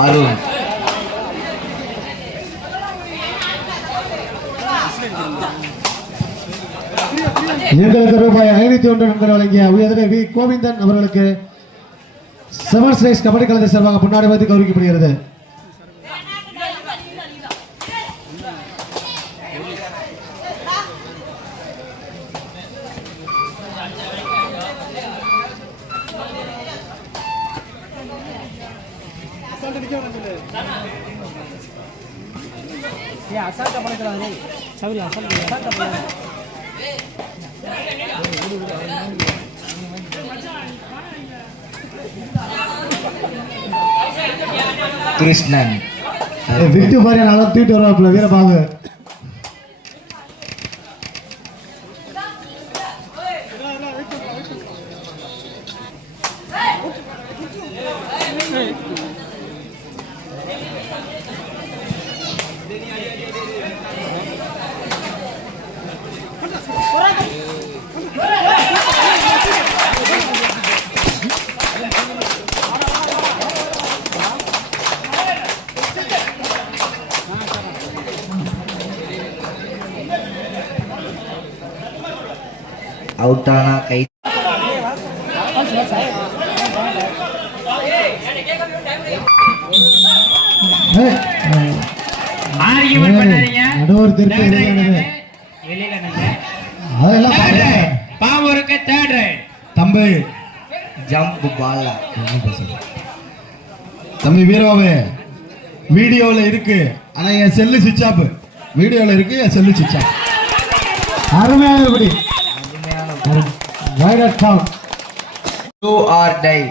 அருண். எங்களுக்கு ரூபாய் 501 நன்கொடை வழங்கிய உயர்திரு வி கோவிந்தன் அவர்களுக்கு செவன்ஸ் ரைஸ் கபடி கலந்த சார்பாக முன்னாடி வைத்து கௌரவிக்கப்படுகிறது. கிருஷ்ணன் விட்டு பாரு நல்லா தூக்கிட்டு வருவாப்புல வீரபாகு. அவுட் ஆனா கை. தமிழ் ஜம்ப் பாலா. தம்பி வீரபாபு வீடியோல இருக்கு, ஆனா என் செல்லு சுவிட்ச் ஆஃப். வீடியோல இருக்கு, என் செல்லு சுவிட்ச் of. அருமையானபடி right at count. Do or die.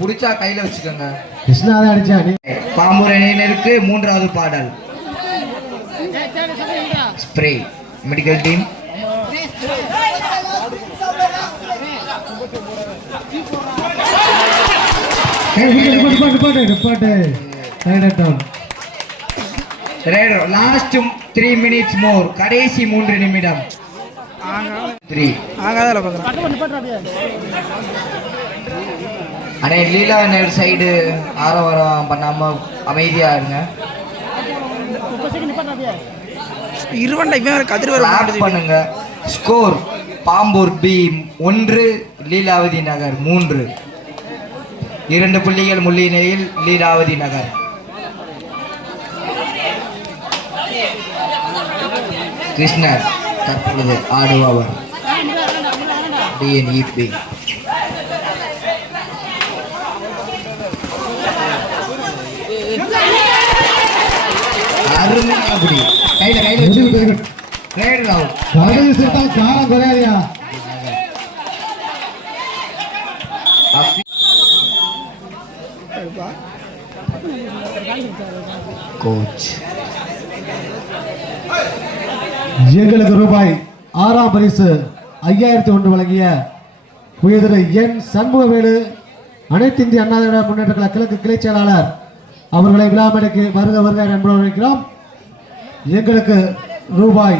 புடிச்சா கையில வச்சுக்கோங்க. கிருஷ்ணா தான் அடிச்சா. பாம்பூர் அணியினருக்கு மூன்றாவது பாடல். Spray medical team. Last 3 minutes more. கடைசி 3 நிமிடம். அண்ணே லீலா நேர் சைடு ஆரவாரம் பண்ணாம அமைதியா இருங்க. பண்ணுங்க. ஸ்கோர் பாம்பூர் பி 1, லீலாவதி நகர் 3. 2 புள்ளிகள் முள்ளினையில் லீலாவதி நகர். கிருஷ்ணர் தற்பொழுது ஆடுபவர். டிஎன்இபி அருமையாபடி கையில ரைடர் அவுட். காரம் குறையாதியா. கோச் எங்களுக்கு ரூபாய் 6ஆம் பரிசு 5001 வழங்கிய உயர்திரு என் சண்முகவேலு அனைத்து இந்திய அண்ணா திராவிட முன்னேற்ற கழக கிழக்கு கிளை செயலாளர் அவர்களை விழாமடைக்கு வருக வருக என்பதை அழைக்கிறோம். எங்களுக்கு ரூபாய்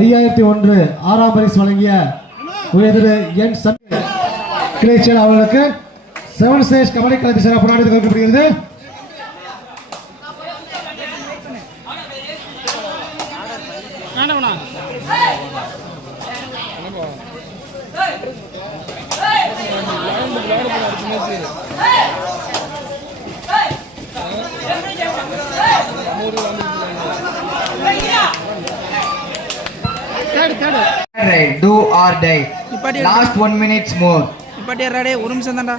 5001 6ஆம் பரிசு வழங்கிய உயர்திரு என் கிளை செயலாளர் அவர்களுக்கு 7 ஸ்டேஜ் கபடி கலந்து சிறப்பு நாடு கொடுக்கப்படுகிறது. Do or die. Last 1 minute more. ஒரு நிமிஷம் தான்டா.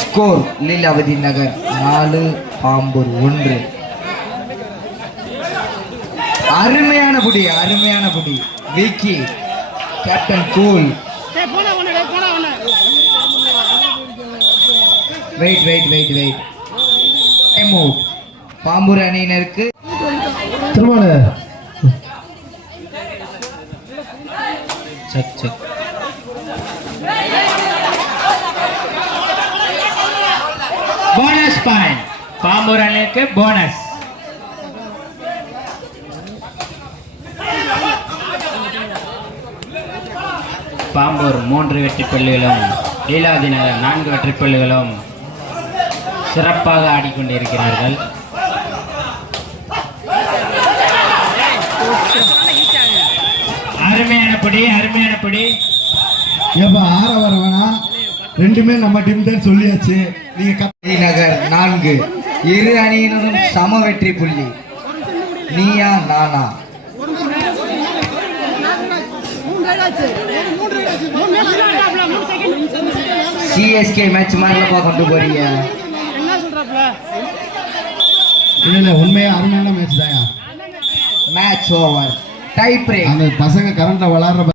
ஸ்கோர் லீலாவதி நகர் 4, பாம்பூர் 1. அருமையான புடி, அருமையான புடி. Vicky captain cool. Wait time out. Pambur அணியினருக்கு திருமண செக் பாயிண்ட். பாம்பூர் அணிக்கு போனஸ். பாம்பூர் 3 வெற்றி புள்ளிகளும் லீலாதி நகர் 4 வெற்றி புள்ளிகளும் சிறப்பாக ஆடிக்கொண்டிருக்கிறார்கள். அருமையான படி, அருமையான படி. ஏப்பா ஆற வர வேணாம், ரெண்டுமே நம்ம டீம் தான் சொல்லியாச்சு. நீங்க நகர் 4 இரு அணியினரும் சம வெற்றி புள்ளி. நீயா நானா? சிஎஸ்கே மேட்ச் மாதிரிலப்பா கொண்டு போறீங்க. இல்ல உண்மையா அருமையான மேட்ச் தான். Match over. Tie break. அந்த பசங்க கரண்ட்ல விளையாடுற